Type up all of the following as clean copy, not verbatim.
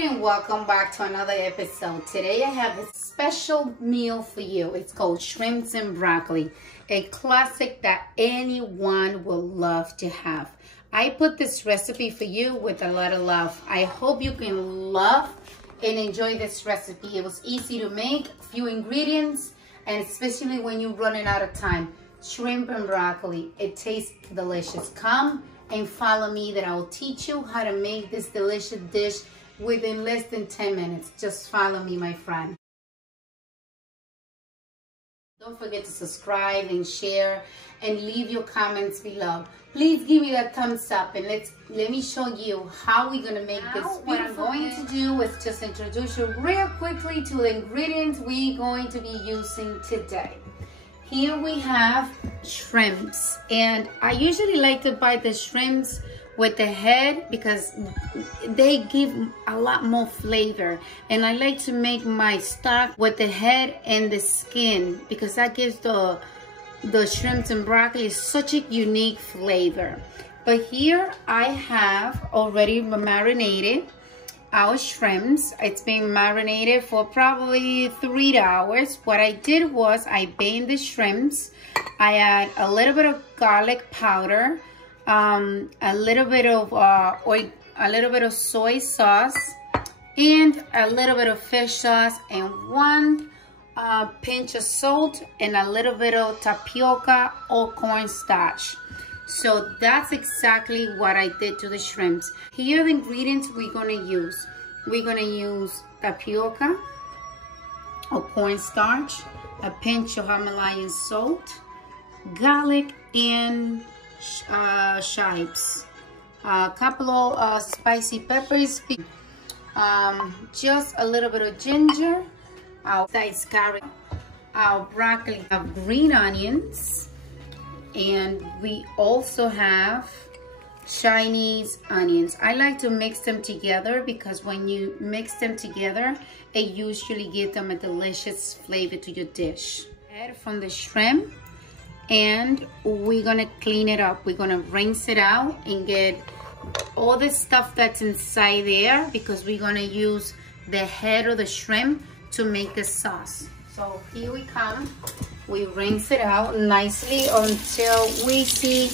and welcome back to another episode. Today I have a special meal for you. It's called shrimps and broccoli, a classic that anyone will love to have. I put this recipe for you with a lot of love. I hope you can love and enjoy this recipe. It was easy to make, few ingredients, and especially when you're running out of time. Shrimp and broccoli, it tastes delicious. Come and follow me that I will teach you how to make this delicious dish within less than 10 minutes. Just follow me, my friend. Don't forget to subscribe and share and leave your comments below. Please give me that thumbs up and let me show you how we're gonna make this. What I'm going to do is just introduce you real quickly to the ingredients we're going to be using today. Here we have shrimps, and I usually like to buy the shrimps with the head because they give a lot more flavor, and I like to make my stock with the head and the skin because that gives the shrimps and broccoli such a unique flavor. But here I have already marinated our shrimps. It's been marinated for probably 3 hours. What I did was I baked the shrimps. I add a little bit of garlic powder, a little bit of soy sauce, and a little bit of fish sauce, and one pinch of salt, and a little bit of tapioca or cornstarch. So that's exactly what I did to the shrimps. Here are the ingredients we're gonna use. We're gonna use tapioca or cornstarch, a pinch of Himalayan salt, garlic and chives, a couple of spicy peppers, just a little bit of ginger, our diced carrot, our broccoli, our green onions, and we also have Chinese onions. I like to mix them together because when you mix them together, it usually gives them a delicious flavor to your dish. Add from the shrimp, and we're gonna clean it up. We're gonna rinse it out and get all the stuff that's inside there because we're gonna use the head of the shrimp to make the sauce. So here we come. We rinse it out nicely until we see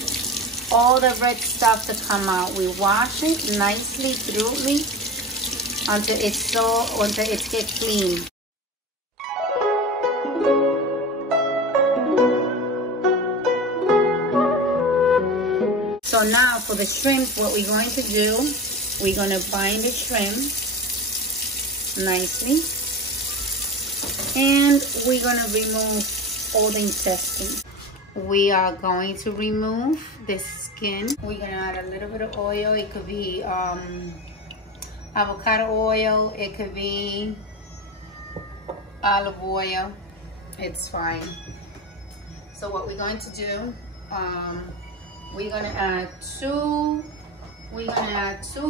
all the red stuff to come out. We wash it nicely, thoroughly, until it gets clean. So now for the shrimp, what we're going to do, we're gonna bind the shrimp nicely, and we're gonna remove all the intestines. We are going to remove the skin. We're gonna add a little bit of oil. It could be avocado oil, it could be olive oil, it's fine. So what we're going to do, we're gonna add two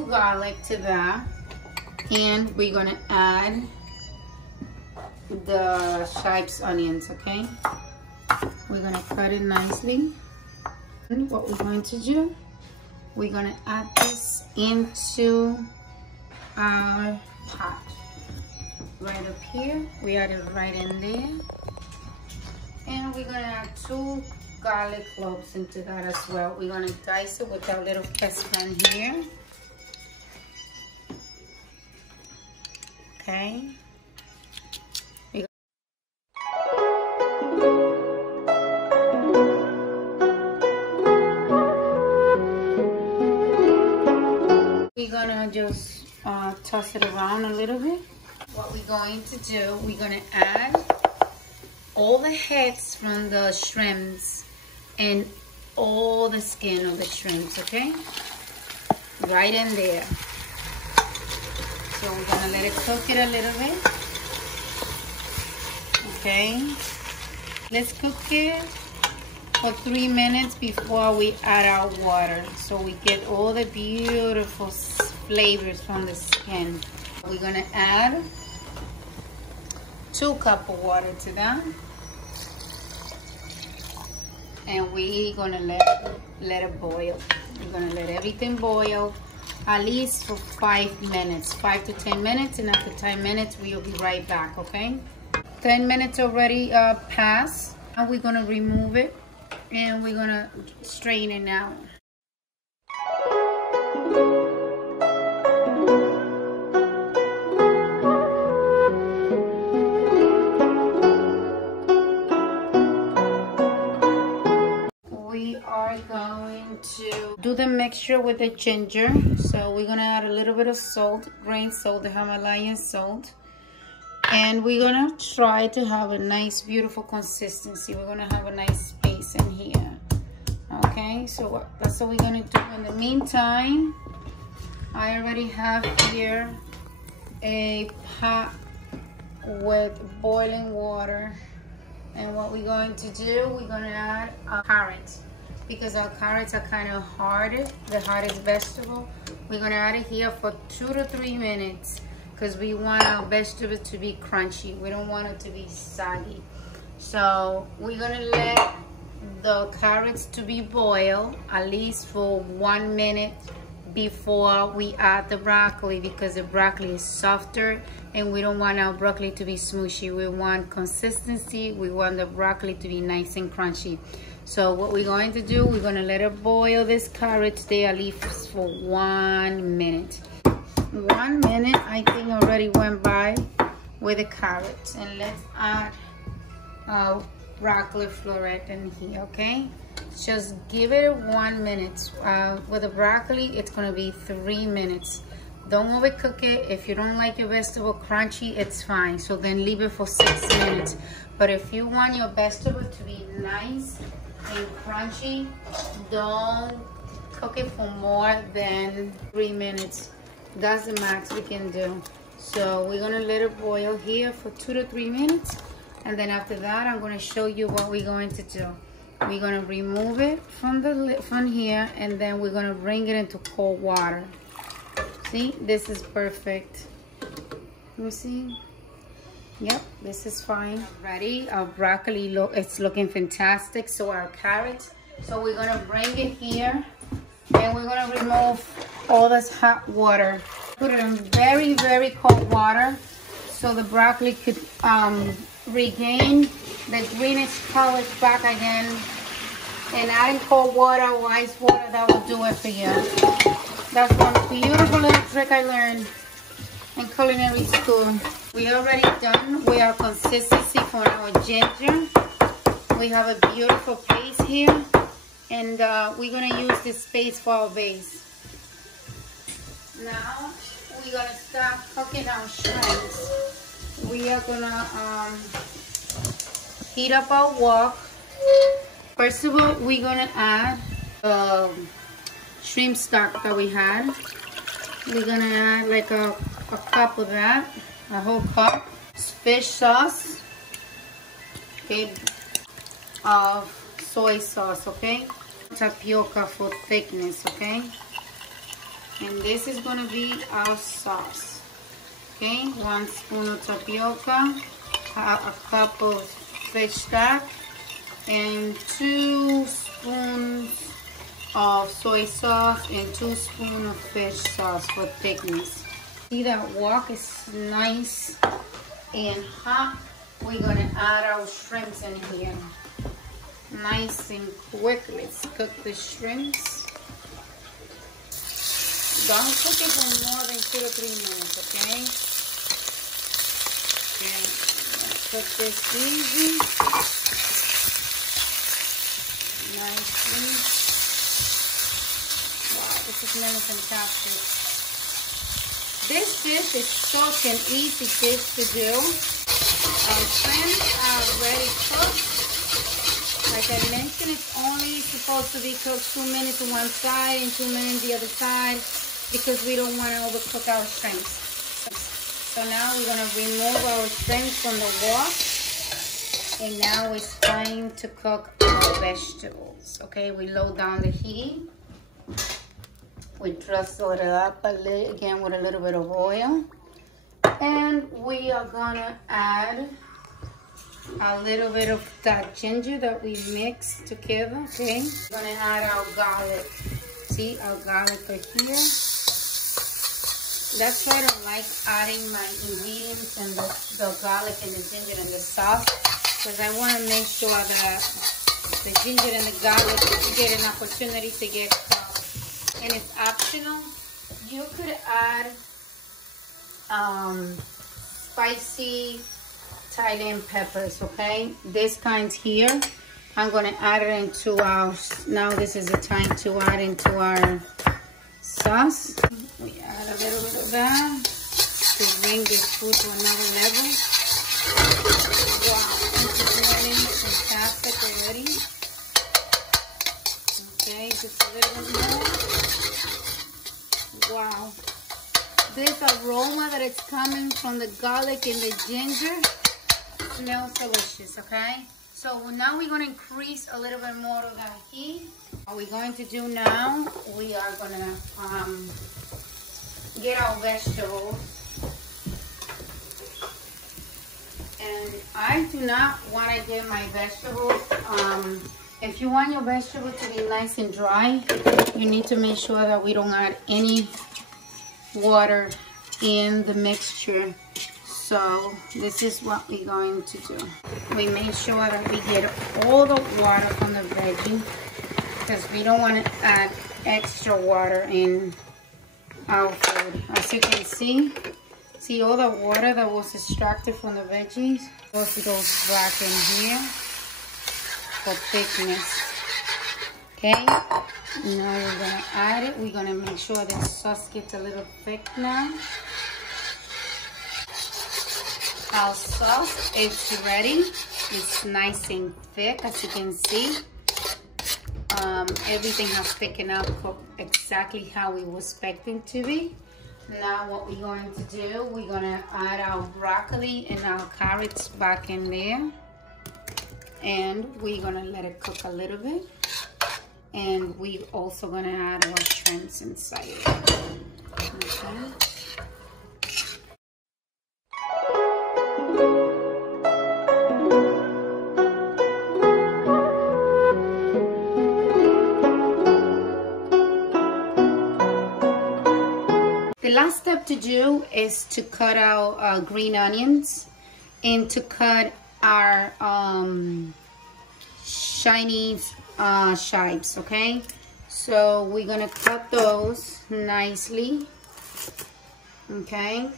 garlic to that, and we're gonna add the chives onions, okay? We're gonna cut it nicely. And what we're going to do, we're gonna add this into our pot. Right up here, we add it right in there. And we're gonna add 2 garlic cloves into that as well. We're gonna dice it with our little best friend here. Okay. We're gonna just toss it around a little bit. What we're going to do, we're gonna add all the heads from the shrimps and all the skin of the shrimps, okay? Right in there. So we're gonna let it cook it a little bit. Okay. Let's cook it for 3 minutes before we add our water, so we get all the beautiful flavors from the skin. We're gonna add 2 cups of water to that, and we're gonna let it boil. We're gonna let everything boil at least for 5 minutes, 5 to 10 minutes, and after 10 minutes, we'll be right back, okay? 10 minutes already passed. Now we're gonna remove it, and we're gonna strain it now. We are going to do the mixture with the ginger. So we're gonna add a little bit of salt, grain salt, the Himalayan salt. And we're gonna try to have a nice, beautiful consistency. We're gonna have a nice space in here. Okay, so that's what we're gonna do. In the meantime, I already have here a pot with boiling water. And what we're going to do, we're gonna add carrots. Because our carrots are kind of hard, the hardest vegetable. We're gonna add it here for 2 to 3 minutes because we want our vegetables to be crunchy. We don't want it to be soggy. So we're gonna let the carrots to be boiled at least for 1 minute before we add the broccoli, because the broccoli is softer and we don't want our broccoli to be smooshy. We want consistency. We want the broccoli to be nice and crunchy. So what we're going to do, we're gonna let it boil this carrots there at least for 1 minute. 1 minute, I think already went by with the carrots. And let's add our broccoli florette in here, okay? Just give it 1 minute. With the broccoli, it's gonna be 3 minutes. Don't overcook it. If you don't like your vegetable crunchy, it's fine. So then leave it for 6 minutes. But if you want your vegetable to be nice and crunchy, don't cook it for more than 3 minutes. That's the max we can do. So we're gonna let it boil here for 2 to 3 minutes. And then after that, I'm gonna show you what we're going to do. We're gonna remove it from here, and then we're gonna bring it into cold water. See, this is perfect. You see? Yep, this is fine. Ready? Our broccoli it's looking fantastic. So our carrots. So we're gonna bring it here, and we're gonna remove all this hot water. Put it in very, very cold water so the broccoli could regain the greenish colors back again. And adding cold water or ice water, that will do it for you. That's one beautiful little trick I learned in culinary school. We already done with our consistency for our ginger. We have a beautiful paste here, and we're gonna use this paste for our base. Now we're gonna start cooking our shrimps. We are gonna heat up our wok. First of all, we're gonna add shrimp stock that we had. We're gonna add like a cup of that, a whole cup. Fish sauce, okay, of soy sauce, okay. Tapioca for thickness, okay. And this is gonna be our sauce, okay. 1 spoon of tapioca, a cup of fish stock, and 2 spoons of soy sauce and 2 spoons of fish sauce for thickness. See, that wok is nice and hot. We're gonna add our shrimps in here. Nice and quick. Let's cook the shrimps. Don't cook it for more than 2 to 3 minutes, okay? Okay, let's cook this easy. Nicely. Wow, this is smelling fantastic. This dish is such an easy dish to do. Our shrimps are already cooked. Like I mentioned, it's only supposed to be cooked 2 minutes on one side and 2 minutes the other side, because we don't want to overcook our shrimps. So now we're going to remove our shrimps from the wok. And now it's time to cook our vegetables. Okay, we low down the heat. We drizzle it up again with a little bit of oil. And we are gonna add a little bit of that ginger that we mixed together, okay? We're gonna add our garlic. See, our garlic right here. That's why I don't like adding my ingredients and the garlic and the ginger and the sauce, because I want to make sure that the ginger and the garlic get an opportunity to get cooked. And it's optional. You could add spicy Thailand peppers, okay? This kind here, I'm gonna add it into our, now this is the time to add into our sauce. We add a little bit of that to bring this food to another level. Wow, this is smelling fantastic already. Okay, just a little bit more. Wow. This aroma that it's coming from the garlic and the ginger smells delicious, okay? So now we're gonna increase a little bit more of that heat. What we're going to do now, we are gonna get our vegetables. And I do not wanna get my vegetables, if you want your vegetable to be nice and dry, you need to make sure that we don't add any water in the mixture. So this is what we're going to do. We make sure that we get all the water from the veggie, because we don't want to add extra water in our food. As you can see all the water that was extracted from the veggies also goes back in here for thickness. Okay, now we're gonna add it. We're gonna make sure the sauce gets a little thick now. Our sauce is ready. It's nice and thick, as you can see. Everything has thickened up for exactly how we were expecting to be. Now what we're going to do, we're gonna add our broccoli and our carrots back in there. And we're gonna let it cook a little bit. And we're also gonna add our shrimps inside it. Okay. The last step to do is to cut our green onions and to cut our Chinese chives, okay? So we're gonna cut those nicely, okay?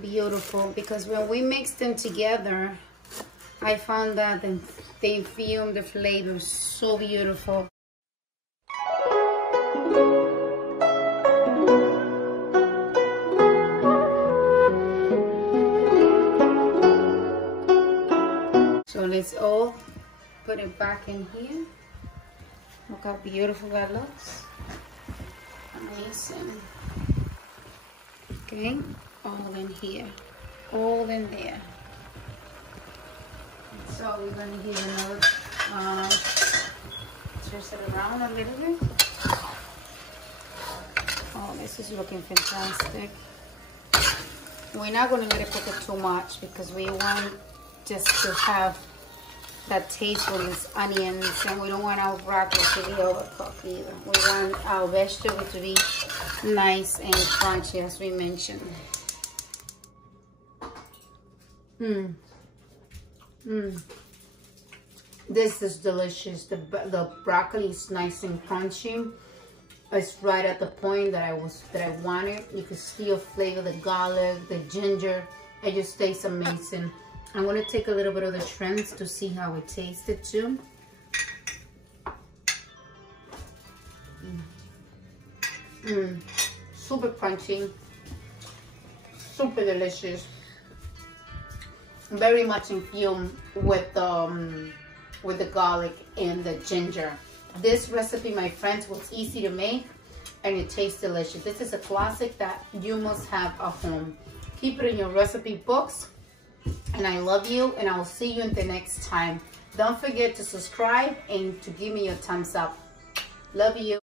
Beautiful, because when we mix them together, I found that they feel the flavor so beautiful. So let's all put it back in here. Look how beautiful that looks. Amazing. Okay, all in here, all in there. So we're gonna give another, twist it around a little bit. Oh, this is looking fantastic. We're not gonna let it cook it too much, because we want just to have that taste with these onions, and we don't want our broccoli to be overcooked either. We want our vegetable to be nice and crunchy, as we mentioned. This is delicious. The broccoli is nice and crunchy. It's right at the point that I wanted. You can still flavor the garlic, the ginger. It just tastes amazing. I'm gonna take a little bit of the shrimps to see how it tasted too. Super crunchy, super delicious. Very much infused with the garlic and the ginger. This recipe, my friends, was easy to make and it tastes delicious. This is a classic that you must have at home. Keep it in your recipe books. And I love you, and I will see you in the next time. Don't forget to subscribe and to give me a thumbs up. Love you.